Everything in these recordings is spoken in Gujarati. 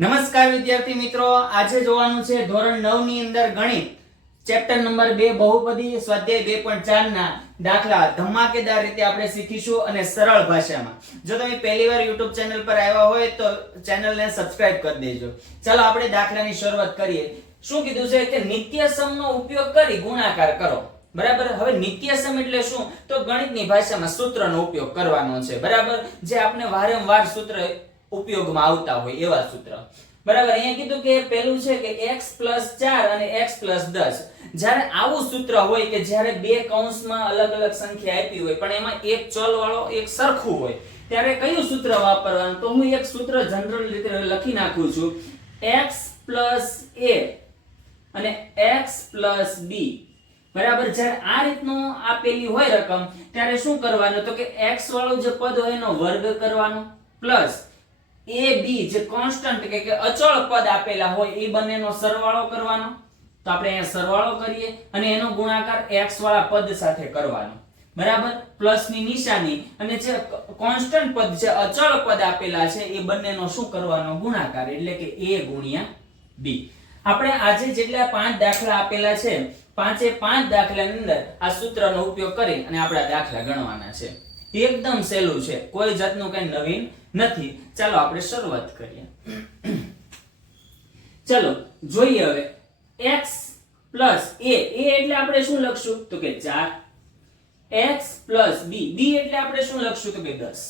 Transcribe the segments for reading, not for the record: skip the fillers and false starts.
નમસ્કાર વિદ્યાર્થી મિત્રો, આજે જોવાનું છે ધોરણ 9 ની અંદર ગણિત ચેપ્ટર નંબર 2 બહુપદી સ્વાધ્યાય 2.4 ના દાખલા ધમાકેદાર રીતે આપણે શીખીશું અને સરળ ભાષામાં. જો તમે પહેલીવાર YouTube ચેનલ પર આવ્યા હોય તો ચેનલને સબસ્ક્રાઇબ કરી દેજો. ચાલો આપણે દાખલાની શરૂઆત કરીએ. શું કીધું છે કે નિત્યસમનો ઉપયોગ કરી ગુણાકાર કરો. બરાબર. હવે નિત્યસમ એટલે શું? તો ગણિતની ભાષામાં સૂત્રનો ઉપયોગ કરવાનો છે. બરાબર. જે આપણે વારંવાર સૂત્ર ઉપયોગમાં આવતા હોય એવા સૂત્ર. બરાબર. અહીંયા કીધું કે પહેલું છે કે x + 4 અને x + 10. જ્યારે આવું સૂત્ર હોય કે જ્યારે બે કૌંસમાં અલગ અલગ સંખ્યા આપી હોય પણ એમાં એક ચલ વાળો એક સરખું હોય ત્યારે કયું સૂત્ર વાપરવાનું? તો હું એક સૂત્ર જનરલ રીતે લખી નાખું છું. x + a અને x + b. બરાબર. જ્યારે આ રીતનો આપેલી હોય રકમ ત્યારે શું કરવાનું? તો કે x વાળો જે પદ હોય એનો વર્ગ કરવાનો પ્લસ a b જે કોન્સ્ટન્ટ કે અચળ પદ આપેલા હોય એ બંનેનો સરવાળો કરવાનો. તો આપણે અહીંયા સરવાળો કરીએ અને એનો ગુણાકાર x વાળા પદ સાથે કરવાનો. બરાબર. પ્લસ ની નિશાની અને જે કોન્સ્ટન્ટ પદ છે અચળ પદ આપેલા છે એ બંનેનો શું કરવાનો? ગુણાકાર. એટલે કે a * b. આપણે આજે જેટલા 5 દાખલા આપેલા છે 5 દાખલાની અંદર આ સૂત્રનો ઉપયોગ કરી અને આપણા દાખલા ગણવાના છે. એકદમ સહેલું છે, કોઈ જાતનું કઈ નવીન નથી. ચાલો આપણે શરૂઆત કરીએ. ચાલો જોઈએ હવે x + a. એટલે આપણે શું લખશું? તો કે 4. x + b. એટલે આપણે શું લખશું? તો કે 10.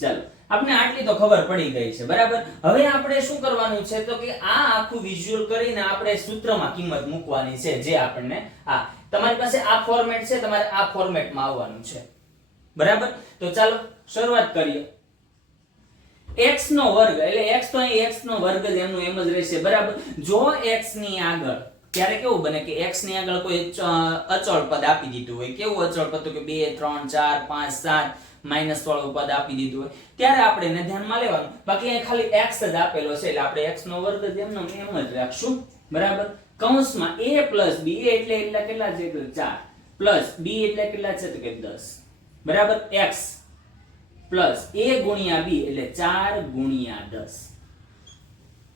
ચાલો આપણે આટલી તો ખબર પડી ગઈ છે. બરાબર. હવે આપણે શું કરવાનું છે? તો કે આ આખું વિઝ્યુઅલ કરીને આપણે સૂત્રમાં કિંમત મૂકવાની છે. જે આપણને તમારી પાસે આ ફોર્મેટ છે, તમારે આ ફોર્મેટમાં આવવાનું છે. બરાબર. તો ચાલો શરૂઆત કરીએ. x નો વર્ગ એટલે x તો અહીં x નો વર્ગ જ એમનું એમ જ રહેશે. બરાબર. જો x ની આગળ ત્યારે કેવું બને કે x ની આગળ કોઈ અચળ પદ આપી દીધું હોય. કેવું અચળ પદ? તો કે 2 3 4 5 7 માઈનસ વાળું પદ આપી દીધું હોય ત્યારે આપણે એને ધ્યાનમાં લેવાનું. બાકી અહીં ખાલી x જ આપેલો છે એટલે આપણે x નો વર્ગ જ એમનો એમ જ રાખશું. બરાબર. કૌંસમાં a + b. એટલે કેટલા છે? 4 પ્લસ b એટલે કેટલા છે? તો કે 10. બરાબર. x પ્લસ a ગુણ્યા b એટલે 4 ગુણ્યા 10.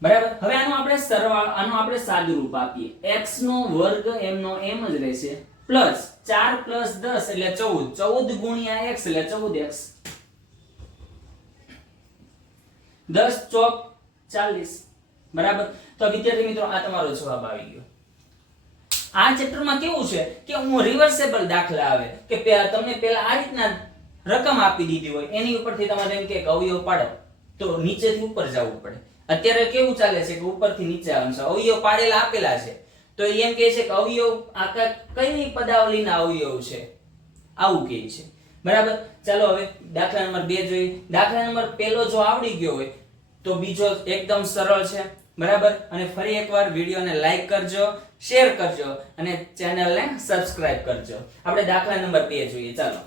બરાબર. હવે આનો આપણે સરવાળો, આનો આપણે સાદુરૂપ આપીએ. x નો વર્ગ એમનો એમ જ રહેશે પ્લસ 4 + 10 એટલે 14. 14 ગુણ્યા x એટલે 14x. 10 ચોક 40. બરાબર. તો વિદ્યાર્થી મિત્રો આ તમારો જવાબ આવી ગયો. આ ચેપ્ટરમાં કેવું છે કે હું રિવર્સેબલ દાખલા આવે કે તમને પહેલા આ રીતના રકમ આપી દીધી હોય એની ઉપરથી તમારે એમ કે અવયવ પાડો તો નીચેથી ઉપર જવું પડે. અત્યારે કેવું ચાલે છે કે ઉપરથી નીચે આવવાનું છે. અવયવ પાડેલા આપેલા છે તો એમ કહે છે કે અવયવ આ કઈ પદાવલીના અવયવ છે આવું કહે છે. બરાબર. ચાલો હવે દાખલા નંબર 2 જોઈએ. દાખલા નંબર પહેલો જો આવડી ગયો હોય તો બીજો એકદમ સરળ છે. બરાબર. અને ફરી એકવાર વિડિયોને લાઈક કરજો, શેર કરજો અને ચેનલને સબસ્ક્રાઇબ કરજો. આપણે દાખલા નંબર 2 જોઈએ. ચાલો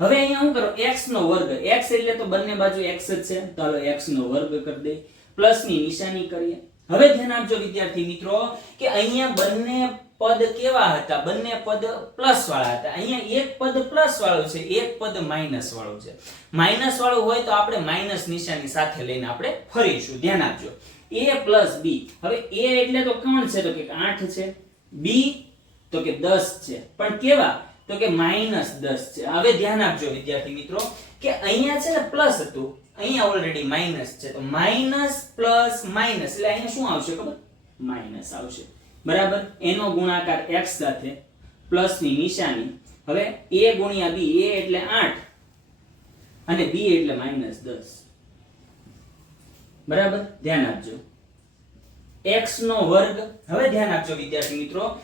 હવે અહીંયા શું કરો? x નો વર્ગ. x એટલે તો બંને બાજુ x જ છે. ચાલો x નો વર્ગ કરી દે. પ્લસ ની નિશાની કરીએ. હવે ધ્યાન આપજો વિદ્યાર્થી મિત્રો કે અહીંયા બંને પદ કેવા હતા? બંને પદ પ્લસ વાળા હતા. અહીંયા એક પદ પ્લસ વાળું છે, એક પદ માઈનસ વાળું છે. માઈનસ વાળું હોય તો આપણે માઈનસ નિશાની સાથે લઈને આપણે ફરીશું. ધ્યાન આપજો. a + b. હવે a એટલે તો કોણ છે? તો કે 8 છે. b તો કે 10 છે. પણ કેવા? તો કે -10 છે. હવે ધ્યાન આપજો વિદ્યાર્થી મિત્રો કે અહીંયા છે ને પ્લસ હતું, અહીંયા ઓલરેડી માઈનસ છે. તો માઈનસ પ્લસ માઈનસ એટલે અહીંયા શું આવશે ખબર? માઈનસ આવશે. બરાબર. એનો ગુણાકાર x સાથે પ્લસ ની નિશાની. હવે a ગુણ્યા b. a એટલે 8 અને b એટલે -10. બરાબર. ધ્યાન આપજો. x નો વર્ગ. હવે ધ્યાન આપજો વિદ્યાર્થી મિત્રો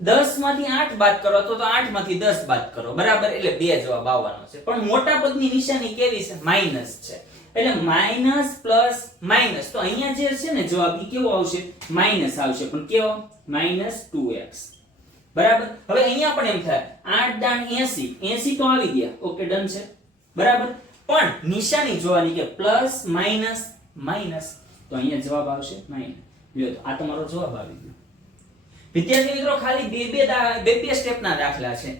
10 માંથી 8 બાદ કરો તો 8 માંથી 10 બાદ કરો. બરાબર. એટલે 2 જવાબ આવવાનો છે. પણ મોટા પદની નિશાની કેવી છે? માઈનસ છે. એટલે માઈનસ પ્લસ માઈનસ. તો અહીંયા જે છે ને જવાબ ઈ કેવો આવશે? માઈનસ આવશે. પણ કેવો? -2x. બરાબર. હવે અહીંયા પણ એમ થાય 8 દાણ 80. 80 તો આવી ગયા. ઓકે, ડન છે. બરાબર. પણ નિશાની જોવાની કે પ્લસ માઈનસ માઈનસ. તો અહીંયા જવાબ આવશે માઈનસ. લ્યો તો આ તમારો જવાબ આવી ગયો. વિદ્યાર્થી મિત્રો ખાલી બે સ્ટેપના દાખલા છે.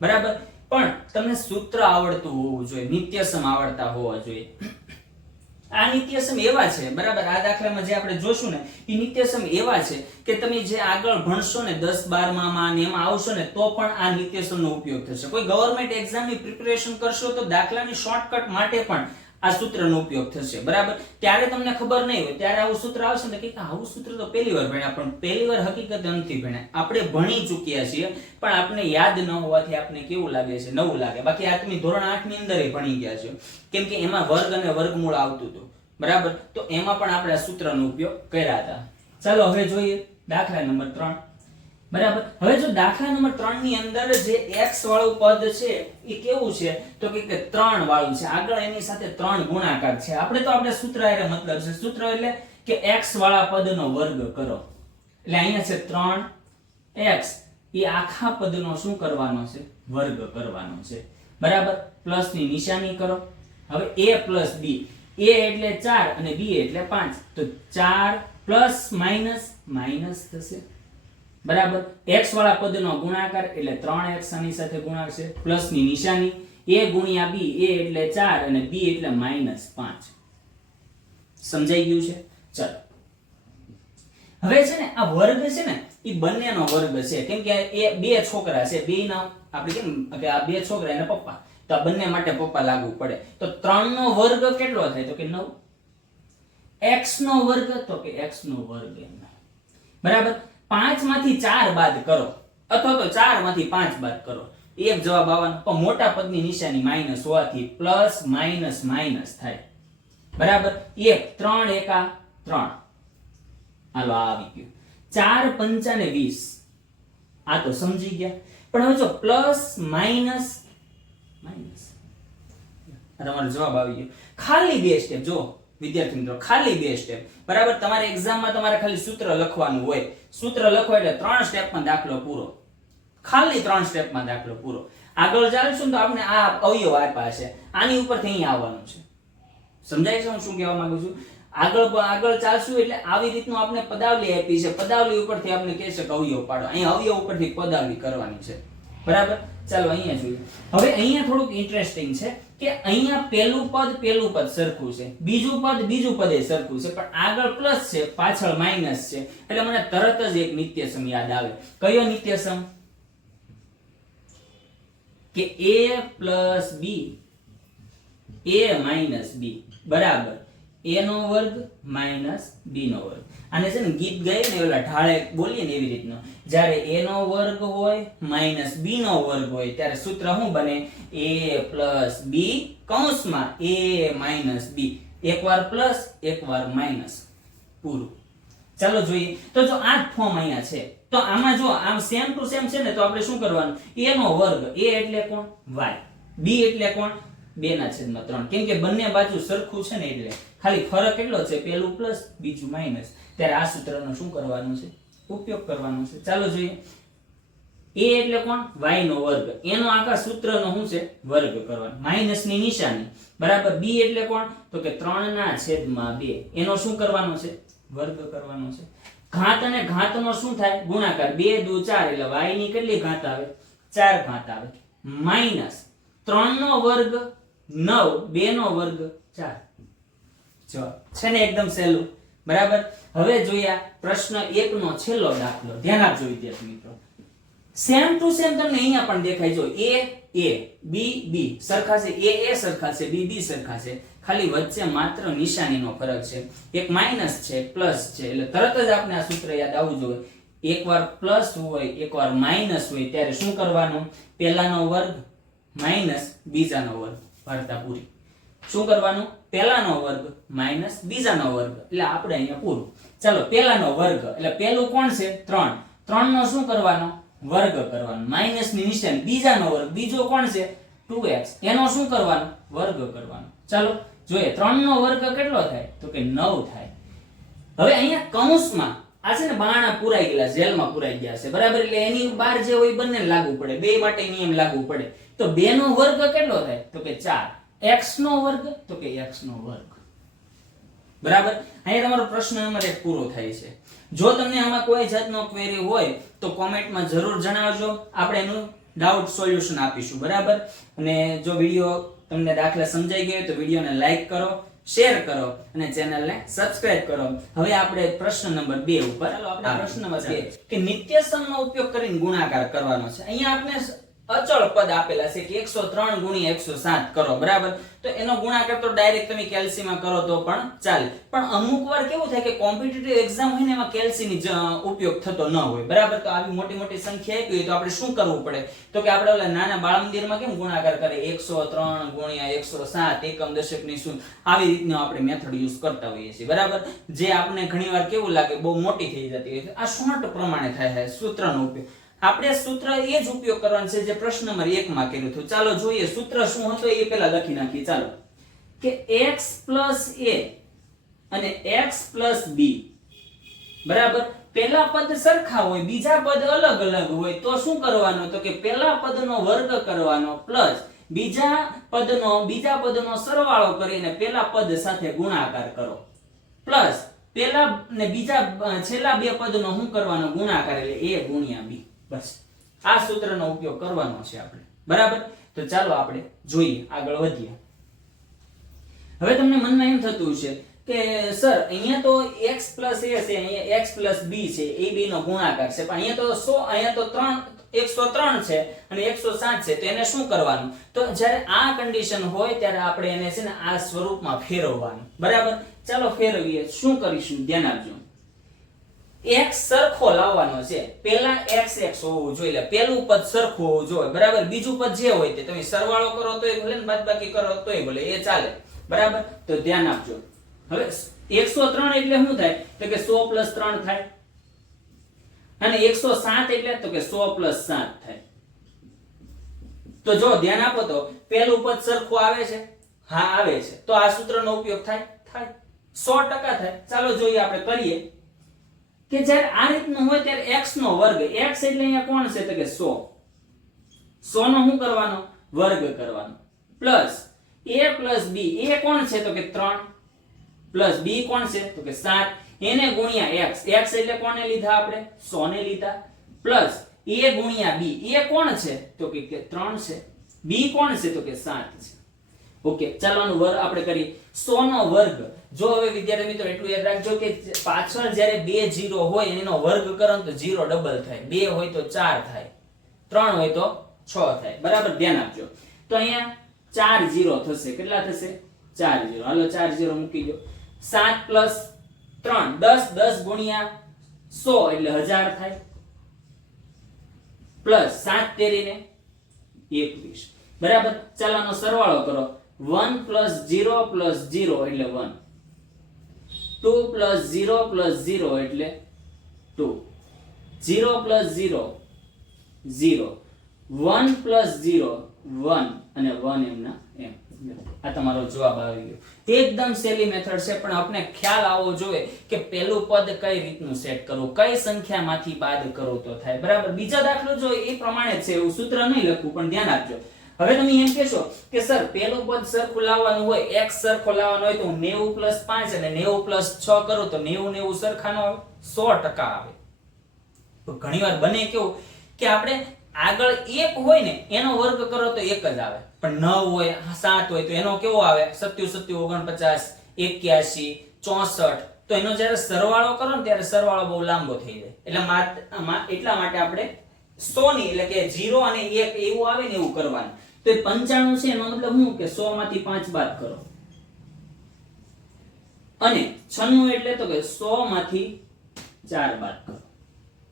બરાબર. પણ તમને સૂત્ર આવડતું હોવું જોઈએ, નિત્યસમ આવડતા હોવા જોઈએ. આ નિત્યસમ એવા છે, બરાબર, આ દાખલામાં જે આપણે જોશું ને એ નિત્યસમ એવા છે કે તમે જે આગળ ભણશો ને 10 12 માં ને એમાં આવશો ને તો પણ આ નિત્યસમનો ઉપયોગ થશે. કોઈ ગવર્નમેન્ટ એક્ઝામની પ્રિપેરેશન કરશો તો દાખલાની શોર્ટકટ માટે પણ આ સૂત્રનો ઉપયોગ થશે, બરાબર. ત્યારે તમને ખબર નહીં હોય ત્યારે આવું સૂત્ર આવશે ને કે આવું સૂત્ર તો પહેલી વાર ભણ્યા, પણ પહેલી વાર હકીકત નથી ભણ્યા, આપણે ભણી ચૂક્યા છીએ પણ આપણે યાદ ન હોવાથી આપણે કેવું લાગે છે, નવું લાગે. બાકી આ તમે ધોરણ 8 ની અંદર ભણી ગયા છો, કેમ કે એમાં વર્ગ અને વર્ગમૂળ આવતું હતું, બરાબર. તો એમાં પણ આપણે આ સૂત્રનો ઉપયોગ કર્યા હતા. ચાલો હવે જોઈએ દાખલા નંબર 3, બરાબર. હવે જો દાખલા નંબર 3 ની અંદર જે x વાળું પદ છે એ કેવું છે તો કે 3 વાળું છે, આગળ એની સાથે 3 ગુણાકાર છે. આપણે સૂત્ર એટલે મતલબ છે, સૂત્ર એટલે કે x વાળા પદનો વર્ગ કરો. એટલે અહીંયા છે 3x, એ આખા પદનો શું કરવાનો છે, વર્ગ કરવાનો છે, બરાબર. પ્લસ ની નિશાની કરો. હવે a plus b, a એટલે 4 અને b એટલે 5, તો 4 પ્લસ માઈનસ માઈનસ થશે, બરાબર. x વાળા પદનો ગુણાકાર એટલે 3x આની સાથે ગુણાકાર છે, પ્લસ ની નિશાની, a ગુણ્યા b, a એટલે 4 અને b એટલે -5. સમજાઈ ગયું છે? ચાલો હવે છે ને આ વર્ગ છે ને એ બંનેનો વર્ગ છે, કેમ કે એ બે છોકરા છે, બેના આપણે કેમ કે આ બે છોકરા અને પપ્પા, તો આ બંને માટે પપ્પા લાગુ પડે. તો 3 નો વર્ગ કેટલો થાય તો કે 9. x નો વર્ગ તો કે x નો વર્ગ, બરાબર. 5 માંથી 4 બાદ કરો અથવા તો 4 માંથી 5 બાદ કરો, એક જવાબ આવવાનો. પણ મોટા પદની નિશાની માઈનસ હોવાથી પ્લસ માઈનસ માઈનસ થાય, બરાબર. 1 3 એકા 3, હાલો આ આવી ગયું. 4 પંચા ને 20, આ તો સમજી ગયા. પણ હવે જો પ્લસ માઈનસ માઈનસ, આ તમારો જવાબ આવી ગયો. ખાલી બે સ્ટેપ, જો વિદ્યાર્થી મિત્રો, ખાલી બે સ્ટેપ, બરાબર. તમારે એક્ઝામમાં તમારે ખાલી સૂત્ર લખવાનું હોય, સૂત્ર લખો એટલે 3 સ્ટેપમાં દાખલો પૂરો, ખાલી 3 સ્ટેપમાં દાખલો પૂરો. આગળ ચાલશું તો આપણે આ અવયવ આપ્યા છે, આની ઉપરથી અહીં આવવાનું છે. સમજાય છે હું શું કહેવા માંગુ છું? આગળ ચાલશું એટલે આવી રીતનું આપણે પદાવલી આપી છે, પદાવલી ઉપરથી આપણે કહેશે કે અવયવ પાડો, અહીં અવયવ ઉપરથી પદાવલી કરવાની છે, બરાબર. ચાલો અહીંયા જોઈએ. હવે અહીંયા થોડુંક ઇન્ટરેસ્ટિંગ છે કે અહીંયા પહેલું પદ સરખું છે, બીજું પદ એ સરખું છે, પણ આગળ પ્લસ છે, પાછળ માઈનસ છે. એટલે મને તરત જ એક નિત્યસમ યાદ આવે. કયો નિત્યસમ? કે a plus b, a minus b બરાબર a નો વર્ગ minus b નો વર્ગ. આને છે ને ગીત ગાય ને ઓલા ઢાળે બોલીએ ને એવી રીતનો, જ્યારે a નો વર્ગ હોય minus b નો વર્ગ હોય ત્યારે સૂત્ર શું બને? a plus b કૌંસમાં a minus b, એકવાર પ્લસ એકવાર માઈનસ, પૂરું. ચાલો જોઈએ. તો જો આ ફોર્મ અહીંયા છે તો આમાં જો આમ સેમ ટુ સેમ છે ને તો આપણે શું કરવાનું? a નો વર્ગ, a એટલે કોણ? y, b એટલે કોણ? 2/3, કેમ કે બંને બાજુ સરખું છે ને એટલે ખાલી ફરક એટલો છે, પેલું પ્લસ બીજું માઈનસ, ત્યારે આ સૂત્રનો શું કરવાનું છે? ઉપયોગ કરવાનો છે. ચાલો જોઈએ. a એટલે કોણ? y નો વર્ગ, એનો આખા સૂત્રનો શું છે? વર્ગ કરવાનો, માઈનસ ની નિશાની, બરાબર. b એટલે કોણ? તો કે 3/2, એનો શું કરવાનો છે? વર્ગ કરવાનો છે. ઘાત અને ઘાતનો શું થાય? ગુણાકાર. 2 દુ 4 એટલે y ની કેટલી ઘાત આવે? 4 ઘાત આવે, માઈનસ 3 નો વર્ગ 9, 2 નો વર્ગ 4. જવાબ છે ને એકદમ સહેલું, બરાબર. હવે જોઈએ પ્રશ્ન 1 નો છેલ્લો દાખલો, ધ્યાન આપજો વિદ્યાર્થી મિત્રો. સેમ ટુ સેમ તમને અહીંયા પણ દેખાય. જો a b b સરખા છે, a સરખા છે, b b સરખા છે, ખાલી વચ્ચે માત્ર નિશાનીનો ફરક છે. એક માઈનસ છે, એક પ્લસ છે, એટલે તરત જ આપણે આ સૂત્ર યાદ આવવું જોઈએ. એકવાર પ્લસ હોય એકવાર માઈનસ હોય ત્યારે શું કરવાનું? પહેલાનો વર્ગ માઈનસ બીજાનો વર્ગ, વાર્તા પૂરી. શું કરવાનું? પહેલાનો વર્ગ માઈનસ બીજાનો વર્ગ, એટલે આપણે અહીંયા પૂરું. ચાલો, પહેલાનો વર્ગ એટલે પહેલું કોણ છે? 3, 3 નો શું કરવાનો? વર્ગ કરવાનો, માઈનસ ની નિશાની. બીજાનો વર્ગ, બીજો કોણ છે? 2x, એનો શું કરવાનો? વર્ગ કરવાનો. ચાલો જોઈએ 3 નો વર્ગ કેટલો થાય? તો કે 9 થાય. હવે અહીંયા કૌંસમાં આ છે ને બાણા પુરાઈ ગયેલા, જેલમાં પુરાઈ ગયા છે, બરાબર. એટલે એની બહાર જે હોય બંને લાગુ પડે, બે માટે નિયમ લાગુ પડે. તો 2 નો વર્ગ કેટલો થાય? તો કે 4. x નો વર્ગ તો કે x નો વર્ગ, બરાબર. અહીંયા તમારો પ્રશ્ન નંબર 1 પૂરો થાય છે. જો તમને આમાં કોઈ જાતનો ક્વેરી હોય તો કોમેન્ટમાં જરૂર જણાવજો, આપણે એનું ડાઉટ સોલ્યુશન આપીશું, બરાબર. અને જો વિડીયો તમને દાખલા સમજાઈ ગયો તો વિડીયોને લાઈક કરો, શેર કરો અને ચેનલને સબસ્ક્રાઇબ કરો. હવે આપણે પ્રશ્ન નંબર 2 ઉપર ચાલો આપણે પ્રશ્ન નંબર 2 કે નિત્યસમનો ઉપયોગ કરીને ગુણાકાર કરવાનો છે. અહીંયા આપણે અચળ પદ આપેલા છે કે 103 ગુણ્યા 107 કરો, બરાબર. તો એનો ગુણાકાર તો ડાયરેક્ટ તમે કેલ્સીમાં કરો તો પણ ચાલે, પણ અમુક વાર કેવું થાય કે કોમ્પિટિટિવ એક્ઝામ હોય ને એમાં કેલ્સીની ઉપયોગ થતો ન હોય, બરાબર. તો આવી મોટી મોટી સંખ્યા આપી હોય તો આપણે શું કરવું પડે, તો કે આપણે ઓલા નાના બાળ મંદિરમાં કેમ ગુણાકાર કરે 103 ગુણ્યા 107 એકમ દશકની શું, આવી રીતનો આપણે મેથડ યુઝ કરતા હોઈએ છીએ, બરાબર. જે આપણે ઘણીવાર કેવું લાગે બહુ મોટી થઈ જતી હોય. આ શોર્ટ પ્રમાણે થાય છે સૂત્રનો ઉપયોગ. આપણે સૂત્ર એ જ ઉપયોગ કરવાનું છે જે પ્રશ્ન નંબર 1 માં કર્યું હતું. ચાલો જોઈએ સૂત્ર શું હતું એ પહેલા લખી નાખીએ. ચાલો કે x a અને x b, બરાબર. પહેલા પદ સરખા હોય, બીજા પદ અલગ અલગ હોય તો શું કરવાનું, તો કે પહેલા પદનો વર્ગ કરવાનો પ્લસ બીજા પદનો સરવાળો કરીને પહેલા પદ સાથે ગુણાકાર કરો, પ્લસ પહેલા ને બીજા છેલ્લા બે પદનો શું કરવાનો, ગુણાકાર, એટલે a ગુણ્યા b. બસ આ સૂત્રનો ઉપયોગ કરવાનો છે આપણે, બરાબર. તો ચાલો આપણે જોઈએ, આગળ વધીએ. હવે તમને મનમાં એમ થતું છે કે સર અહીંયા તો x a છે, અહીંયા x b છે, એ b નો ગુણાકાર છે, પણ અહીંયા તો 103 છે અને 107 છે, તો એને શું કરવાનું, તો જ્યારે આ કન્ડિશન હોય ત્યારે આપણે એને છે ને આ સ્વરૂપમાં ફેરવવાનું, બરાબર. ચાલો ફેરવીએ. શું કરીશું, ધ્યાન આપજો. x સરખો લાવવાનો છે, પહેલા x હોવું જોઈએ, એટલે પહેલું પદ સરખું હોવું જોઈએ, બરાબર. બીજું પદ જે હોય તે તમે સરવાળો કરો તોય ભલે ને બાદબાકી કરો તોય ભલે, એ ચાલે, બરાબર. તો ધ્યાન આપજો. હવે 103 એટલે શું થાય, તો કે 100 + 3 થાય, અને 107 એટલે તો કે 100 + 7 થાય. તો જો ધ્યાન આપો તો પહેલું પદ સરખું આવે છે, હા આવે છે, તો આ સૂત્રનો ઉપયોગ થાય 100% થાય. ચાલો જોઈએ, આપણે કરીએ કે જ્યારે આ રીતનું હોય ત્યારે x નો વર્ગ, x એટલે અહીંયા કોણ છે, તો કે 100 નો શું કરવાનો, વર્ગ કરવાનો, પ્લસ a + b, a કોણ છે, તો કે 3, પ્લસ b કોણ છે, તો કે 7, એને ગુણ્યા x એટલે કોને લીધા આપણે, 100 ને લીધા, પ્લસ a ગુણ્યા b, a કોણ છે, તો કે 3 છે, b કોણ છે, તો કે 7 છે. ઓકે, ચાલો આનો વર્ગ આપણે કરીએ. 100 નો વર્ગ, જો હવે વિદ્યાર્થી મિત્રો એટલું યાદ રાખજો કે પાછળ જ્યારે 2 0 હોય એનો વર્ગ કરો તો 0 ડબલ થાય, 2 હોય તો 4 થાય, 3 હોય તો 6 થાય, બરાબર. ધ્યાન આપજો. તો અહીંયા 4 0 થશે, કેટલા થશે, 4 0. હાલો 4 0 મૂકી દો. 7 + 3 10 ગુણ્યા 100 એટલે 1000 થાય, પ્લસ 7 તેરીને 21, બરાબર. ચાલો આનો સરવાળો કરો. 1 + 0 + 0 એટલે 1, 2 + 0 + 0 એટલે 2, 0 + 0 0, 1 + 0 1 અને 1 એમના એમ. આ તમારો જવાબ આવી ગયો. એકદમ સહેલી મેથડ છે, પણ આપણે ખ્યાલ આવવો જોઈએ કે પહેલું પદ કઈ રીતનું સેટ કરવું, કઈ સંખ્યામાંથી બાદ કરવું તો થાય, બરાબર. બીજો દાખલો જો એ પ્રમાણે છે, એવું સૂત્ર નહીં લખવું, પણ ધ્યાન આપજો. હવે તમે એમ કહેશો કે સર પહેલું પદ સરખું લાવવાનું હોય, x સરખો લાવવાનો હોય તો 90 + 5 અને 90 + 6 કરું તો 90 સરખા નો આવે, 100% આવે. તો ઘણીવાર બને કેવું કે આપણે આગળ 1 હોય ને એનો વર્ગ કરો તો 1 જ આવે, પણ 9 હોય 7 હોય તો એનો કેવો આવે, 77 49 81 64. તો એનો જ્યારે સરવાળો કરો ને ત્યારે સરવાળો બહુ લાંબો થઈ જાય, એટલા માટે આપણે 100 ની એટલે કે 0 અને 1 એવું આવે ને એવું કરવાનું. તો 95 છે, એનો મતલબ શું કે 100 માંથી 5 બાદ કરો, અને 96 એટલે તો કે 100 માંથી 4 બાદ કરો,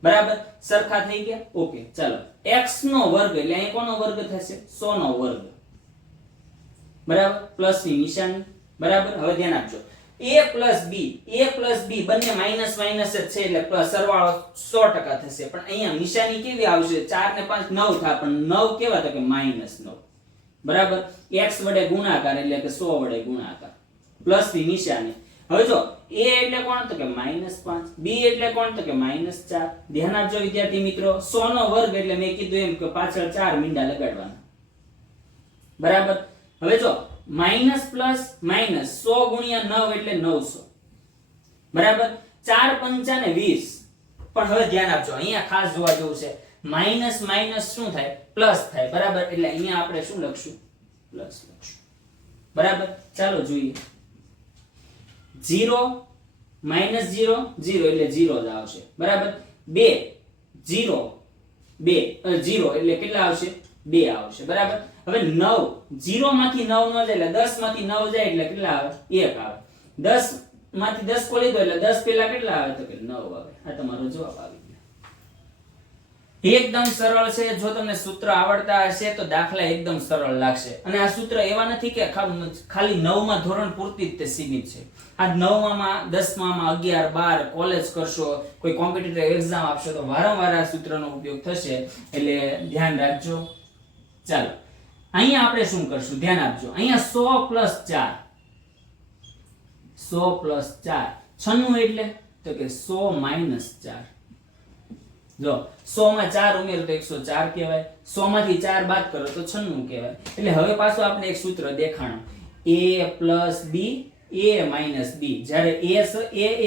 બરાબર. સરખા થઈ ગયા. ઓકે, ચાલો x નો વર્ગ એટલે અહીં કોનો વર્ગ થશે, 100 નો વર્ગ, બરાબર. પ્લસ ની નિશાની, બરાબર. હવે ધ્યાન આપજો. a + b બંને માઈનસ માઈનસ જ છે, એટલે સરવાળો 100% થશે, પણ અહીંયા નિશાની કેવી આવશે, 4 ને 5 9 થાય, પણ 9 કેવા, તો કે -9, બરાબર. x વડે ગુણાકાર એટલે કે 100 વડે ગુણાકાર, પ્લસ ની નિશાની. હવે જો a એટલે કોણ, તો કે -5, b એટલે કોણ, તો કે -4. ધ્યાન આપજો વિદ્યાર્થી મિત્રો, 100 નો વર્ગ એટલે મેં કીધું એમ કે પાછળ 4 મીંડા લગાડવાના, બરાબર. હવે જો માઈનસ પ્લસ માઈનસ 100 ગુણ્યા 9 એટલે 900, બરાબર. 4 × 5 = 20. પણ હવે ધ્યાન આપજો, અહીંયા ખાસ જોવા જેવું છે, માઇનસ માઇનસ શું થાય પ્લસ થાય બરાબર એટલે અહીંયા આપણે શું લખશું પ્લસ લખશું બરાબર ચાલો જોઈએ 0 માઇનસ 0 0 એટલે 0 જ આવશે બરાબર 2 0 2 0 એટલે કેટલા આવશે 2 આવશે બરાબર હવે 9 0 માંથી 9 ન જાય એટલે 10 માંથી 9 જાય એટલે કેટલા આવે 1 આવે 10 માંથી 10 કોલી દો એટલે 10 પેલા કેટલા આવે તો કે 9 આવે આ તમારો જવાબ આવી ગયો એકદમ સરળ છે જો તમને સૂત્ર આવડતા હશે તો દાખલા એકદમ સરળ લાગશે અને આ સૂત્ર એવા નથી કે ખાલી 9 માં ધોરણ પૂરતી જ તે સીમિત છે આ 9 માં 10 માં 11 12 કોલેજ કરશો કોઈ કોમ્પિટિટિવ એક્ઝામ આપશો તો વારંવાર આ સૂત્રનો ઉપયોગ થશે એટલે ધ્યાન રાખજો ચાલો અહીંયા આપણે શું કરશું ધ્યાન આપજો અહીંયા 100 + 4 96 એટલે તો કે 100 - 4 જો 100 માં 4 ઉમેરો તો 104 કહેવાય 100 માંથી 4 બાદ કરો તો 96 કહેવાય એટલે હવે પાછું આપણે એક સૂત્ર દેખાણું a + b a - b જ્યારે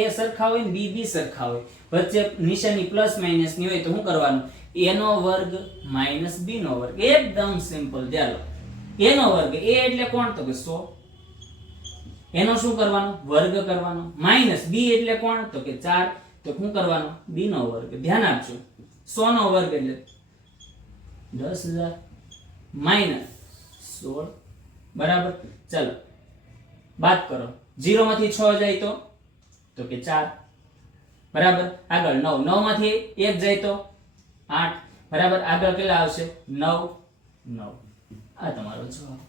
a સરખા હોય ને b સરખા હોય વચ્ચે નિશાની પ્લસ માઈનસ ની હોય તો શું કરવાનું a નો વર્ગ - b નો વર્ગ એકદમ સિમ્પલ ચાલો a નો વર્ગ a એટલે કોણ તો કે 100 એનો શું કરવાનો વર્ગ કરવાનો માઈનસ b એટલે કોણ તો કે 4 તો શું કરવાનો b નો વર્ગ ધ્યાન આપજો 100 નો વર્ગ એટલે 10000 માઈનસ 16 બરાબર ચાલો બાદ કરો 0 માંથી 6 જાય તો કે 4 બરાબર આગળ 9 9 માંથી 1 જાય તો 8 બરાબર આગળ કેટલા આવશે 9 9 આ તમારો જવાબ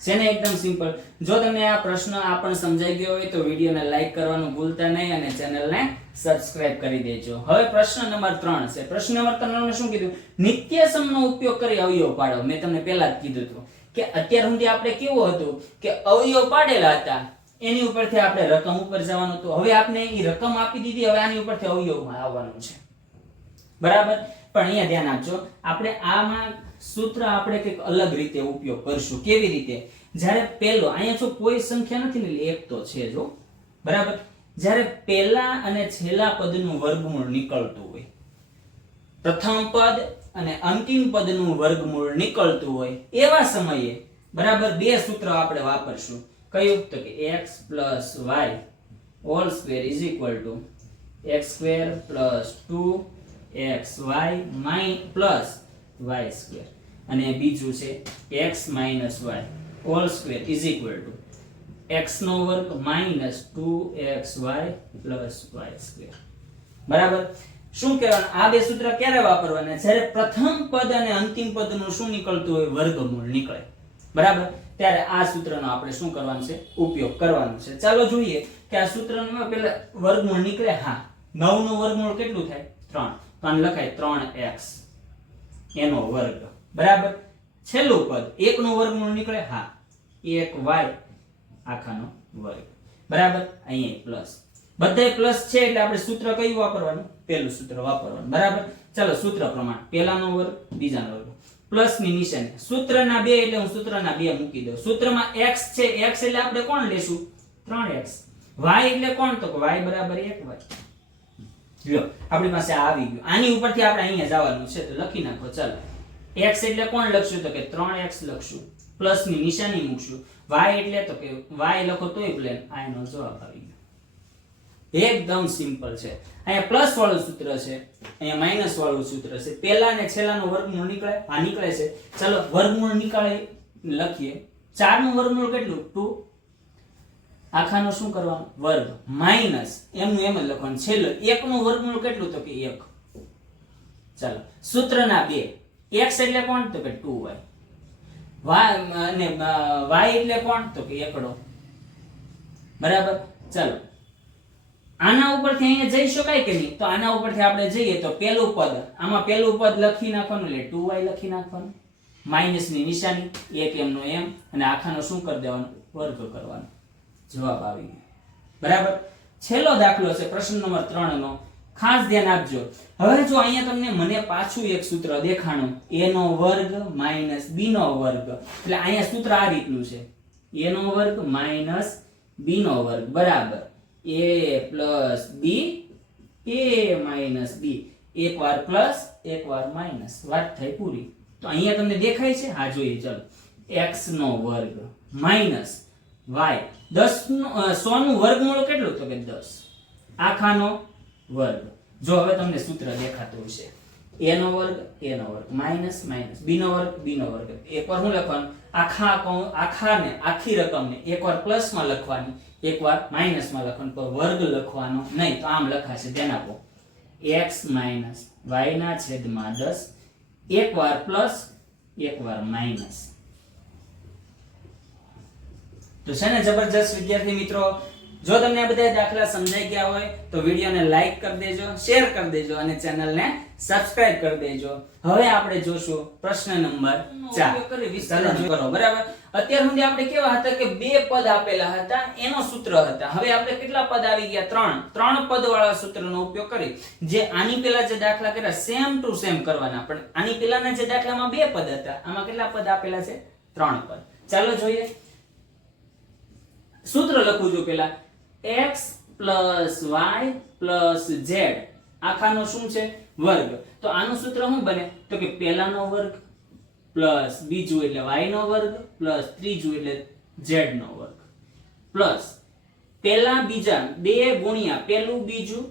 છે ને એકદમ સિમ્પલ જો તમને આ પ્રશ્ન પણ સમજાઈ ગયો હોય તો વિડિયોને લાઈક કરવાનું ભૂલતા નહીં અને ચેનલને સબસ્ક્રાઇબ કરી દેજો હવે પ્રશ્ન નંબર 3 છે પ્રશ્ન નંબર 3 માં શું કીધું નિત્યસમનો ઉપયોગ કરી અવયવ પાડો મેં તમને પહેલા જ કીધું હતું કે અત્યાર સુધી આપણે કેવું હતું કે અવયવ પાડેલા હતા એની ઉપરથી આપણે રકમ ઉપર જવાનું હતું હવે આપણે ઈ રકમ આપી દીધી હવે આની ઉપરથી અવયવમાં આવવાનું છે બરાબર પણ અહીંયા ધ્યાન આપજો આપણે આમાં સૂત્ર આપણે કંઈક અલગ રીતે ઉપયોગ કરશું કેવી રીતે જ્યારે પહેલો અહીંયા જો કોઈ સંખ્યા નથી ને એક તો છે જો બરાબર જ્યારે પહેલા અને છેલ્લા પદનું વર્ગમૂળ નીકળતું હોય પ્રથમ પદ અને અંતિમ પદનું વર્ગમૂળ નીકળતું હોય એવા સમયે બરાબર બે સૂત્ર આપણે વાપરશું કયું તો કે x + y whole square = x² + 2xy y square અને બીજું છે x - y whole square = x નો વર્ગ - 2xy + y સ્ક્વેર બરાબર શું કહેવાનું આ બે સૂત્ર ક્યારે વાપરવાના જ્યારે પ્રથમ પદ અને અંતિમ પદનું શું નીકળતું હોય વર્ગમૂળ નીકળે બરાબર ત્યારે આ સૂત્રનો આપણે શું કરવાનું છે ઉપયોગ કરવાનો છે ચાલો જોઈએ કે આ સૂત્રમાં પહેલા વર્ગમૂળ નીકળે હા 9 નું વર્ગમૂળ કેટલું થાય 3 તો આને લખાય 3x એનો વર્ગ બરાબર છેલ્લું પદ 1 નું વર્ગમૂળ નીકળે હા 1y આખાનો વર્ગ બરાબર અહીંયા પ્લસ બધાય પ્લસ છે એટલે આપણે સૂત્ર કયું વાપરવાનું પહેલું સૂત્ર વાપરવાનું બરાબર ચાલો સૂત્ર પ્રમાણે પહેલાનો વર્ગ બીજાનો વર્ગ પ્લસ ની નિશાની સૂત્રના 2 એટલે હું સૂત્રના 2 મૂકી દઉં સૂત્રમાં x છે x એટલે આપણે કોણ લેશું 3x y એટલે કોણ તો y = 1y લ્યો આપણી પાસે આવી ગયું આની ઉપરથી આપણે અહીંયા જવાનું છે તો લખી નાખો ચાલો x એટલે કોણ લખશું તો કે 3x લખશું પ્લસ ની નિશાની મૂકશું y એટલે તો કે y લખો તોય પ્લેન આ એનો જવાબ આવી ગયો એકદમ સિમ્પલ છે અહીંયા પ્લસ વાળું સૂત્ર છે અહીંયા માઈનસ વાળું સૂત્ર છે પહેલા અને છેલ્લાનો વર્ગમૂળ નીકળે આ નીકળે છે ચાલો વર્ગમૂળ નીકળે લખીએ 4 નું વર્ગમૂળ કેટલું 2 આખાનો શું કરવાનું વર્ગ માઈનસ એમનું એમ જ લખવાનું છેલ્લું 1 નું વર્ગમૂળ કેટલું તો કે 1 ચાલો સૂત્રના 2 x એટલે કોણ તો કે 2y y અને y એટલે કોણ તો કે એકડો બરાબર ચાલો આના ઉપરથી અહીંયા જઈ શકાય કે નહીં તો આના ઉપરથી આપણે જઈએ તો પહેલું પદ આમાં પહેલું પદ લખી નાખવાનું એટલે 2y લખી નાખવાનું માઈનસ ની નિશાની 1 એમનો એમ અને આખાનો શું કરી દેવાનું વર્ગ કરવાનો જવાબ આવી ગયો બરાબર છેલ્લો દાખલો છે પ્રશ્ન નંબર 3 નો ખાસ ધ્યાન આપજો હવે જો અહીંયા તમને મને પાછું એક સૂત્ર દેખાણું a નો વર્ગ - b નો વર્ગ એટલે અહીંયા સૂત્ર આ રીતનું છે a નો વર્ગ - b નો વર્ગ બરાબર a + b a - b એકવાર પ્લસ એકવાર માઈનસ, વાત થઈ પૂરી. તો અહીંયા તમને દેખાય છે? હા જોઈએ, ચલો. x નો વર્ગ માઈનસ y 100 નું વર્ગમૂળ કેટલું? તો કે 10 આખાનો વર્ગ. જો હવે તમને સૂત્ર દેખાતું હશે, a નો વર્ગ માઈનસ માઈનસ b નો વર્ગ. એકવાર શું લખવાનું? આખી રકમને એકવાર પ્લસમાં લખવાની, એકવાર માઈનસમાં લખવાનું, તો વર્ગ લખવાનો નહીં. તો આમ લખાશે, ધ્યાન આપો. x માઈનસ y ના છેદમાં 10, એકવાર પ્લસ એકવાર માઈનસ. તો છે ને જબરજસ્ત વિદ્યાર્થી મિત્રો, જો તમને આ બધા દાખલા સમજાઈ ગયા હોય તો વિડીયોને લાઈક કરી દેજો, શેર કરી દેજો અને ચેનલને સબસ્ક્રાઇબ કરી દેજો. હવે આપણે જોશું પ્રશ્ન નંબર 4. કરો બરાબર. અત્યાર સુધી આપણે કેવા હતા કે બે પદ આપેલા હતા, એનો સૂત્ર હતા. હવે આપણે કેટલા પદ આવી ગયા? 3 પદ વાળા સૂત્રનો ઉપયોગ કરી જે આની પહેલા જે દાખલા કર્યા સેમ ટુ સેમ કરવાના. પણ આની પહેલાના જે દાખલામાં બે પદ હતા, આમાં કેટલા પદ આપેલા છે? 3 પદ. ચાલો જોઈએ. સૂત્ર લખું છું પેલા, x y z આખાનો શું છે? વર્ગ. તો આનું સૂત્ર શું બને? તો કે પહેલાનો વર્ગ પ્લસ બીજું એટલે y નો વર્ગ પ્લસ ત્રીજું એટલે z નો વર્ગ પ્લસ પહેલા બીજા 2 ગુણ્યા પહેલું બીજું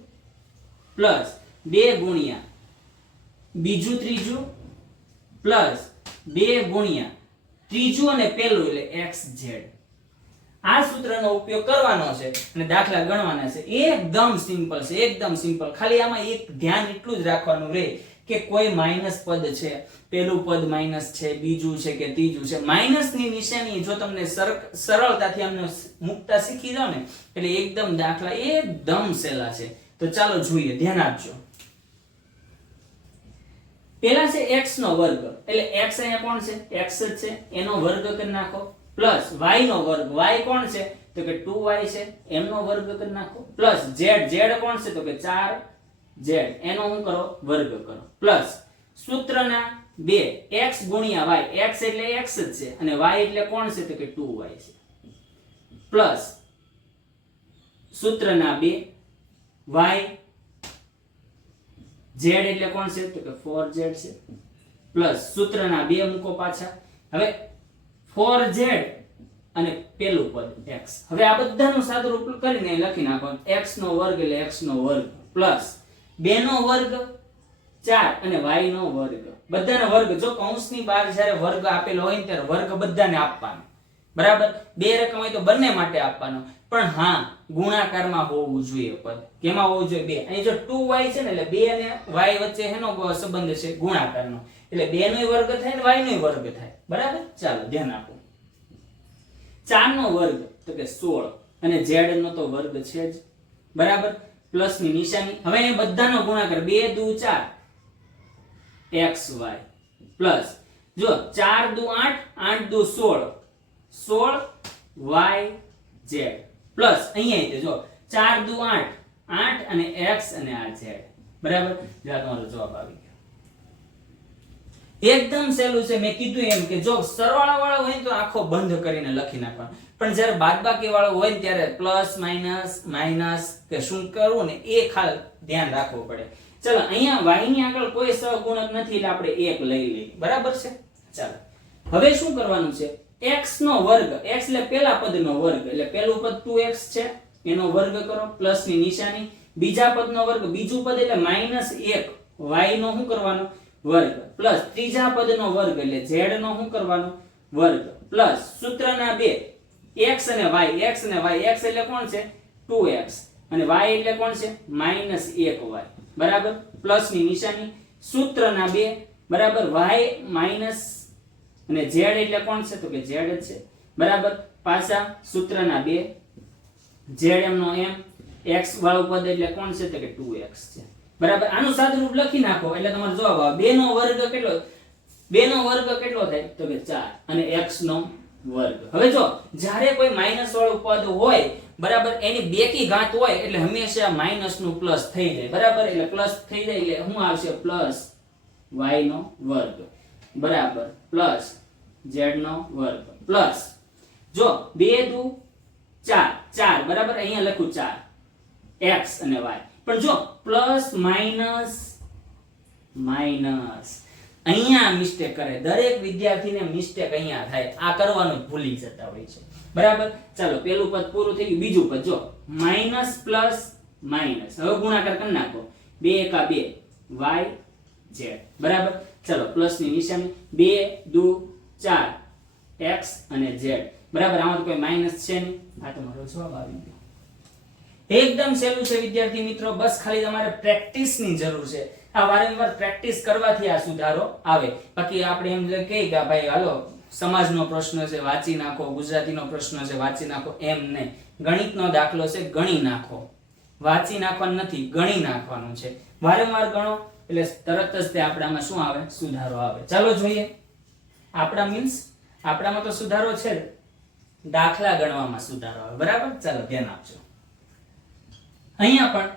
પ્લસ 2 ગુણ્યા બીજું ત્રીજું પ્લસ 2 ગુણ્યા ત્રીજું અને પહેલું એટલે xz. આ સૂત્રનો ઉપયોગ કરવાનો છે અને દાખલા ગણવાના છે. એકદમ સિમ્પલ છે, એકદમ સિમ્પલ. ખાલી આમાં એક ધ્યાન એટલું જ રાખવાનું રહે કે કોઈ માઈનસ પદ છે, પહેલું પદ માઈનસ છે, બીજું છે કે ત્રીજું છે. માઈનસની નિશાની જો તમને સરળતાથી અમને મુકતા શીખી જાવ ને એટલે એકદમ દાખલા એકદમ સહેલા છે. તો ચાલો જોઈએ, ધ્યાન આપજો. પહેલા છે x નો વર્ગ, એટલે x અહીંયા કોણ છે? x જ છે, એનો વર્ગ કરી નાખો પ્લસ y નો વર્ગ, y કોણ છે? તો કે 2y છે, એનો વર્ગ કરી નાખો પ્લસ z કોણ છે? તો કે 4z, એનો શું કરો? વર્ગ કરો પ્લસ સૂત્રના 2 x ગુણ્યા y, x એટલે x જ છે અને y એટલે કોણ છે? તો કે 2y છે પ્લસ સૂત્રના 2 y z એટલે કોણ છે? તો કે 4z છે પ્લસ સૂત્રના 2 મૂકો પાછા. હવે 4z અને પેલું પદ x. હવે આ બધાનું સાદુરૂપ કરીને લખી નાખો. x નો વર્ગ એટલે x નો વર્ગ પ્લસ 2 નો વર્ગ 4 અને y નો વર્ગ, બધાનો વર્ગ. જો કૌંસની બહાર જ્યારે વર્ગ આપેલો હોય ને ત્યારે વર્ગ બધાને આપવાનો, બરાબર. બે રકમ હોય તો બંને માટે આપવાનો, પણ હા ગુણાકારમાં હોવું જોઈએ પદ. કેમાં હોવું જોઈએ? 2. અહીં જો 2y છે ને એટલે 2 અને y વચ્ચે એનો સંબંધ છે ગુણાકારનો, એટલે 2 નો વર્ગ થાય ને y નો વર્ગ થાય, બરાબર. ચાલો ધ્યાન આપો. 4 નો વર્ગ તો કે 16 અને z નો તો વર્ગ છે જ, બરાબર. પ્લસ ની નિશાની. હવે એ બધાનો ગુણાકાર 2 દુ 4 xy પ્લસ જો 4 દુ 8 8 દુ 16 16yz પ્લસ અહીંયા જો 4 દુ 8 8 અને x અને આ z, બરાબર. જો તમારો જવાબ આવી ગયો. એકદમ સહેલું છે. મેં કીધું એમ કે જો સરવાળા વાળો હોય તો આખો બંધ કરીને લખી નાખવાનો, પણ જ્યારે બાદબાકી વાળો હોય ને ત્યારે પ્લસ માઈનસ માઈનસ કે શું કરવું ને એ ખાલી ધ્યાન રાખવું પડે. ચલો અહીંયા y ની આગળ કોઈ સહગુણક નથી એટલે આપણે 1 લઈ લઈએ, બરાબર છે. ચાલો હવે શું કરવાનું છે? x નો વર્ગ, x એટલે પહેલા પદનો વર્ગ, એટલે પહેલું પદ 2x છે એનો વર્ગ કરો પ્લસ ની નિશાની, બીજા પદનો વર્ગ, બીજું પદ એટલે -1 y નો શું કરવાનો? વર્ગ પ્લસ ત્રીજા પદનો વર્ગ એટલે z નો શું કરવાનો? વર્ગ પ્લસ સૂત્રના 2 x અને y, x અને y, x એટલે કોણ છે? 2x અને y એટલે કોણ છે? -1y, બરાબર. પ્લસ ની નિશાની, સૂત્રના 2 બરાબર, y માઈનસ અને z એટલે કોણ છે? તો કે z જ છે, બરાબર. પાછા સૂત્રના 2 z એમનો એમ, x વાળું પદ એટલે કોણ છે? તો કે 2x છે, બરાબર. આનું સાદુરૂપ લખી નાખો એટલે તમારો જવાબ આવે. 2 નો વર્ગ કેટલો? 2 નો વર્ગ કેટલો થાય? તો કે 4 અને x નો વર્ગ. હવે જો જ્યારે કોઈ માઈનસ વાળું પદ હોય, બરાબર, એની બેકી ઘાત હોય એટલે હંમેશા માઈનસ નું પ્લસ થઈ જાય, બરાબર. એટલે પ્લસ થઈ જાય એટલે શું આવશે? પ્લસ y નો વર્ગ, બરાબર, પ્લસ z નો વર્ગ પ્લસ જો 2 દુ 4 બરાબર. અહીંયા લખું 4 x અને y, પણ જો પ્લસ માઈનસ માઇનસ. અહીંયા મિસ્ટેક કરે દરેક વિદ્યાર્થીને, મિસ્ટેક અહીંયા થાય. આ કરવાનું જ ભૂલી જતા હોય છે. બરાબર. ચાલો પેલું પદ પૂરું થઈ ગયું. બીજું પદ જો માઇનસ પ્લસ માઇનસ. હવે ગુણાકાર કરી નાખો. 2 એકા 2 y z. બરાબર. ચાલો પ્લસ ની નિશાની. 2 દુ 4 x અને z. બરાબર. આમાં તો કોઈ માઇનસ છે નહીં. આ તમારો જવાબ આવી ગયો. એકદમ સહેલું છે વિદ્યાર્થી મિત્રો. બસ ખાલી તમારે પ્રેક્ટિસ ની જરૂર છે. આ વારંવાર પ્રેક્ટિસ કરવાથી આ સુધારો આવે. બાકી આપણે એમ કહીએ કે ભાઈ હાલો સમાજનો પ્રશ્ન છે વાંચી નાખો, ગુજરાતીનો પ્રશ્ન છે વાંચી નાખો, એમ નહીં. ગણિતનો દાખલો છે ગણી નાખો. વાંચી નાખવાનું નથી, ગણી નાખવાનું છે. વારંવાર ગણો એટલે તરત જ તે આપણામાં શું આવે? સુધારો આવે. ચાલો જોઈએ. આપણા મીન્સ આપણામાં તો સુધારો છે, દાખલા ગણવામાં સુધારો આવે. બરાબર. ચાલો ધ્યાન આપજો. અહીંયા પણ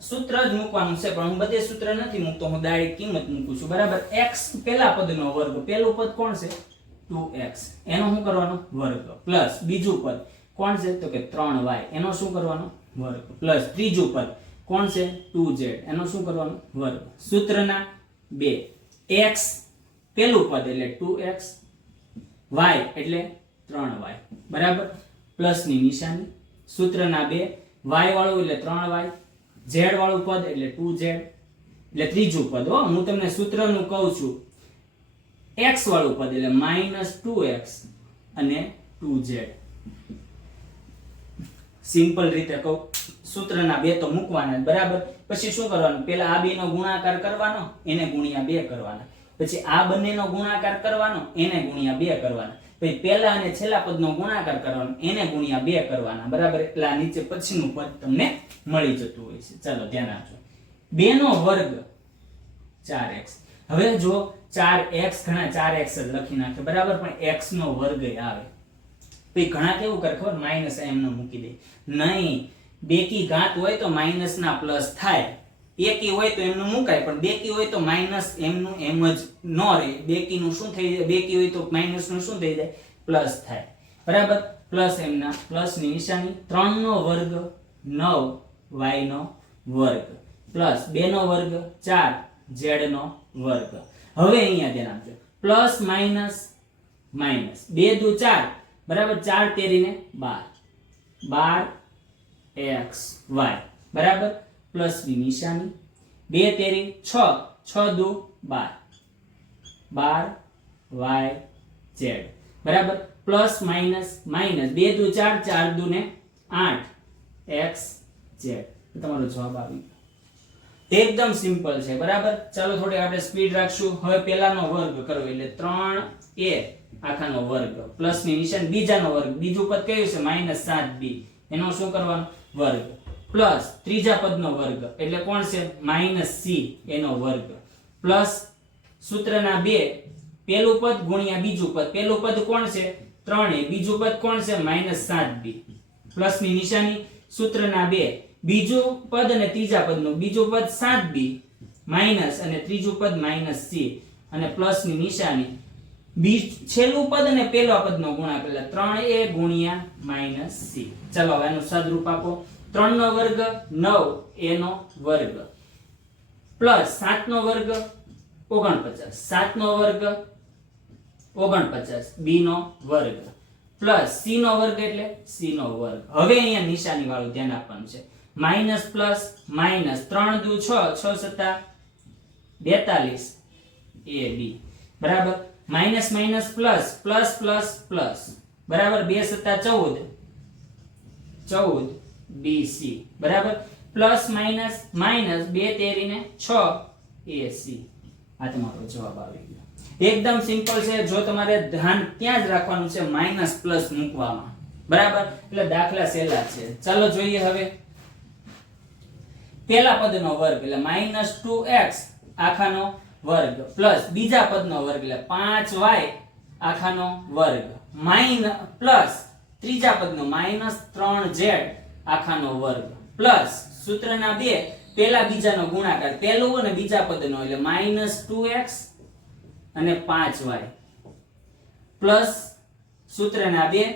સૂત્ર જ મૂકવાનું છે, પણ હું બધે સૂત્ર નથી મૂકતો, હું ડાયરેક્ટ કિંમત મૂકું છું. બરાબર. x પેલા પદનો વર્ગ. પેલું પદ કોણ છે? 2x. એનો શું કરવાનો? વર્ગ. પ્લસ બીજું પદ કોણ છે? તો કે 3y. એનો શું કરવાનો? વર્ગ. પ્લસ ત્રીજું પદ કોણ છે? 2z. એનો શું કરવાનો? વર્ગ. સૂત્રના 2. x પેલું પદ એટલે 2x, y એટલે 3y. બરાબર. પ્લસ ની નિશાની. સૂત્રના 2. y વાળું એટલે 3y, z વાળું પદ એટલે 2z. એટલે ત્રીજું પદ. હો, હું તમને સૂત્રનું કહું છું. x વાળું પદ એટલે -2x અને 2z. સિમ્પલ રીતે કહું, સૂત્રના 2 તો મૂકવાના જ. બરાબર. પછી શું કરવાનું? પહેલા આ બેનો ગુણાકાર કરવાનો, એને ગુણ્યા 2 કરવાના. પછી આ બંનેનો ગુણાકાર કરવાનો, એને ગુણ્યા 2 કરવાના. પછી પહેલા અને છેલ્લા પદનો ગુણાકાર કરવાનો, એને ગુણ્યા 2 કરવાના. બરાબર. એટલે આ નીચે પછીનું પદ તમને મળી જતું હોય છે. ચાલો ધ્યાન આપજો. 2 નો વર્ગ 4x. હવે જો 4x ઘણા 4x જ લખી નાખે. બરાબર. પણ x નો વર્ગ આવે. પછી ઘણા કેવું કરે ખબર? માઈનસ એમને મૂકી દે. નહીં, બેકી ઘાત હોય તો માઈનસ ના પ્લસ થાય. એકી હોય તો એમનું મુકાય, પણ બેકી હોય તો માઈનસ એમનું એમ જ ન રહે. બેકી નું શું થઈ જાય? બેકી હોય તો માઈનસ નું શું થઈ જાય? પ્લસ થાય. બરાબર. પ્લસ એમના પ્લસ ની નિશાની. 3 નો વર્ગ 9 y નો વર્ગ પ્લસ 2 નો વર્ગ 4 z નો વર્ગ. હવે અહીંયા ધ્યાન આપજો. Plus minus minus. 2 દુ 4. બરાબર. 4 તેરીને 12 12xy. બરાબર. પ્લસ ની નિશાની. 2 તેરી 6 6 દુ 12 12yz. બરાબર. Plus minus minus. 2 દુ 4 4 દુ ને 8xz. તમારો જવાબ આવી ગયો. એકદમ સિમ્પલ છે. બરાબર. ચાલો થોડી આપણે સ્પીડ રાખશું. હવે પહેલાનો વર્ગ કરો એટલે 3a આખાનો વર્ગ પ્લસ ની નિશાની. બીજાનો વર્ગ. બીજું પદ કયું છે? -7b. એનો શું કરવાનો? વર્ગ. પ્લસ ત્રીજા પદનો વર્ગ એટલે કોણ છે? -c એનો વર્ગ. પ્લસ સૂત્રના 2. પેલું પદ ગુણ્યા બીજું પદ. પેલું પદ કોણ છે? 3a. બીજું પદ કોણ છે? -7b. પ્લસ ની નિશાની. સૂત્રના 2. બીજું પદ અને ત્રીજા પદનું. બીજું પદ 7b માઈનસ અને ત્રીજું પદ -c અને પ્લસ ની નિશાની. છેલ્લું પદ અને પેલા પદનો ગુણાકાર એટલે 3a ગુણ્યા -c. ચાલો હવે એનું સદરૂપ આપો. 3 નો વર્ગ 9 a નો વર્ગ પ્લસ 7 નો વર્ગ 49 7 નો વર્ગ 49 b નો વર્ગ પ્લસ c નો વર્ગ એટલે c નો વર્ગ. હવે અહીંયા નિશાની વાળું ધ્યાન આપવાનું છે. Minus plus minus. 3 દુ 6 6 સત્તા 42 ab. બરાબર. Minus minus plus plus plus plus. બરાબર. 2 સત્તા 14 bc. બરાબર. Plus minus minus. 2 તેરીને 6 ac. આ તમારો જવાબ આવી ગયો. એકદમ સિમ્પલ છે. જો તમારે ધ્યાન ત્યાં જ રાખવાનું છે માઈનસ પ્લસ મૂકવામાં. બરાબર. એટલે દાખલા સહેલા છે. ચાલો જોઈએ હવે. પહેલા પદનો વર્ગ એટલે -2x આખાનો વર્ગ પ્લસ બીજા પદનો વર્ગ એટલે 5y આખાનો વર્ગ પ્લસ ત્રીજા પદનો -3z આખાનો વર્ગ પ્લસ સૂત્રના 2. પહેલા બીજાનો ગુણાકાર. પહેલું અને બીજા પદનો એટલે -2x અને 5y પ્લસ સૂત્રના 2.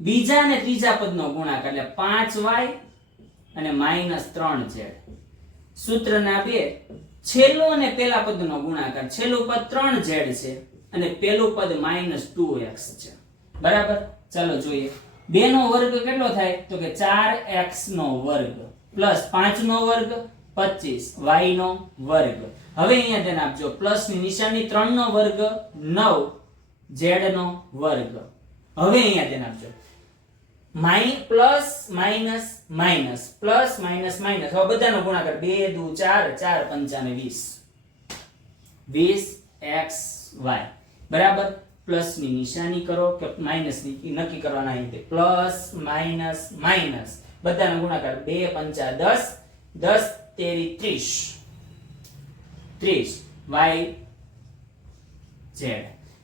બીજા અને ત્રીજા પદનો ગુણાકાર એટલે 5y અને -3z. સૂત્રના 2 છેલ્લું અને પેલા પદનો ગુણાકાર. છેલ્લું પદ 3z છે અને પેલું પદ -2x છે. બરાબર. ચાલો જોઈએ. 2 નો વર્ગ કેટલો થાય? તો કે 4x નો વર્ગ પ્લસ 5 નો વર્ગ 25 y નો વર્ગ. હવે અહીંયા ધ્યાન આપજો, પ્લસ ની નિશાની, 3 નો વર્ગ 9 z નો વર્ગ. હવે અહીંયા ધ્યાન આપજો, plus minus minus plus minus minus. હવે બધાનો ગુણાકાર 2 દુ 4 4 પંચા 20 બરાબર. પ્લસ ની નિશાની કરો કે માઇનસ ની નક્કી કરવાના રીતે. પ્લસ માઇનસ માઇનસ બધાનો ગુણાકાર 2 પંચા 10 10 તેરી 30 y z.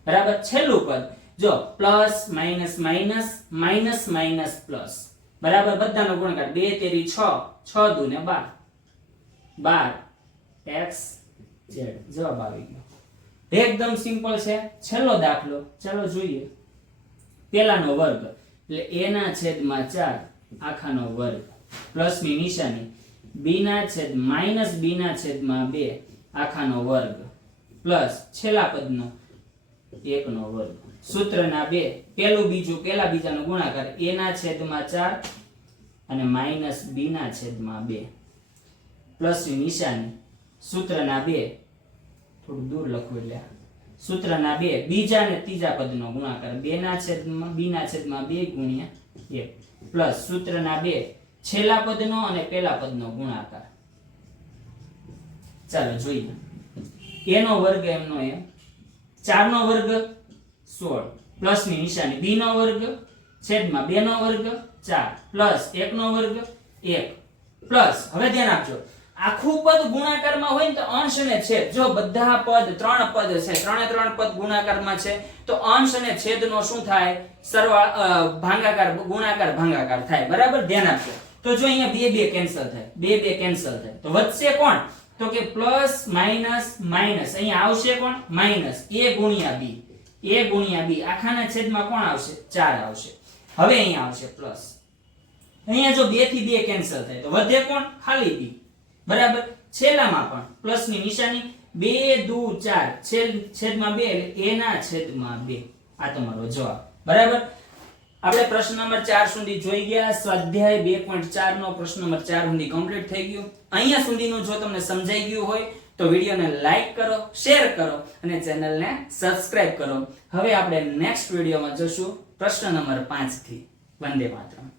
બરાબર. છેલ્લું પદ જો plus minus minus minus minus plus. બરાબર. બધાનો ગુણાકાર 2 તેરી 6 6 દુ ને 12 x z. જવાબ આવી ગયો. એકદમ સિમ્પલ છે. છેલ્લો દાખલો ચાલો જોઈએ. પેલાનો વર્ગ એટલે a ના છેદમાં 4 આખાનો વર્ગ પ્લસ ની નિશાની b ના છેદ માઇનસ b ના છેદમાં 2 આખાનો વર્ગ પ્લસ છેલ્લા પદનો 1 નો વર્ગ. સૂત્રના 2 પેલું બીજું પેલા બીજાનો ગુણાકાર a ના છેદમાં 4 અને માઇનસ b ના છેદમાં 2 પ્લસ ની નિશાની. સૂત્રના 2 થોડું દૂર લખવું એટલે સૂત્રના 2 બીજા અને ત્રીજા પદનો ગુણાકાર 2 ના છેદમાં b ના છેદમાં 2 ગુણ્યા 1 પ્લસ સૂત્રના 2 છેલ્લા પદનો અને પેલા પદનો ગુણાકાર. ચાલો જોઈએ. a નો વર્ગ એમનો એમ 4 નો વર્ગ 16 પ્લસ ની નિશાની b નો વર્ગ છેદમાં 2 નો વર્ગ 4 પ્લસ 1 નો વર્ગ 1 પ્લસ. હવે ધ્યાન આપજો, આખું પદ ગુણાકારમાં હોય ને તો અંશ અને છેદ. જો બધા પદ 3 પદ છે, 3 પદ ગુણાકારમાં છે તો અંશ અને છેદનો શું થાય? સરવાળો ભાગાકાર ગુણાકાર ભાગાકાર થાય. બરાબર. ધ્યાન આપજો. તો જો અહીંયા 2 કેન્સલ થાય, 2 કેન્સલ થાય તો વધશે કોણ? તો કે પ્લસ માઇનસ માઇનસ. અહીંયા આવશે કોણ? માઇનસ a ગુણ્યા b આખાના છેદમાં કોણ આવશે? 4 આવશે. હવે અહીંયા આવશે પ્લસ. અહીંયા જો 2 થી 2 કેન્સલ થાય તો વધે કોણ? ખાલી b. બરાબર. છેલ્લામાં પણ પ્લસ ની નિશાની 2 દુ 4 છેદમાં 2 એટલે a ના છેદમાં 2. આ તમારો જવાબ. બરાબર. આપણે પ્રશ્ન નંબર 4 સુધી જોઈ ગયા. સ્વાધ્યાય 2.4 નો પ્રશ્ન નંબર 4 સુધી કમ્પ્લીટ થઈ ગયો. અહીંયા સુધીનું જો તમને સમજાઈ ગયું હોય તો વિડીયોને લાઈક કરો, શેર કરો અને ચેનલને સબસ્ક્રાઇબ કરો. હવે આપણે નેક્સ્ટ વિડીયોમાં જોશું પ્રશ્ન નંબર 5 થી. વંદે માતરમ.